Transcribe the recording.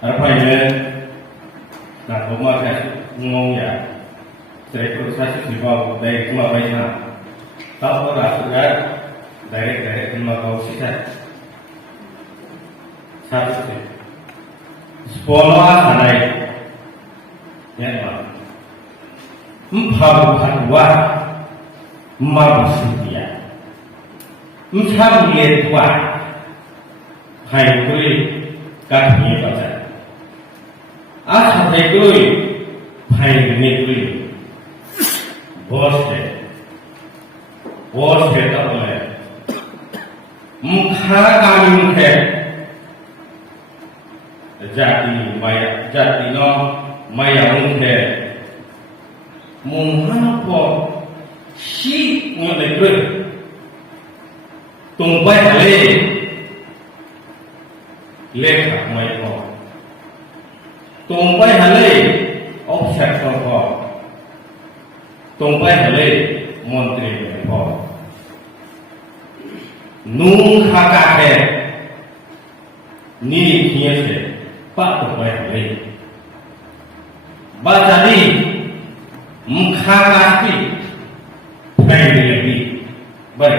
Arpanya nak rumah saya ngomong ya, saya proses di bawah dari cuma banyak. Kalau orang sudah dari cuma kau sisa satu sih. Sekolah sana ya, empat dua, empat sekian, empat dua, hai kuri kaki baca. Asal ekoi, hai nekoi, bos tak boleh. Muka kami muka, jati no maya muka, mungkin si nekoi, tumpai hale, lekah maya. Tumpai hale offset ko tumpai hale menteri ko nung khaka hai ni khiye se pa tumpai hale ba jadi mkhaka ti phai ni bi ba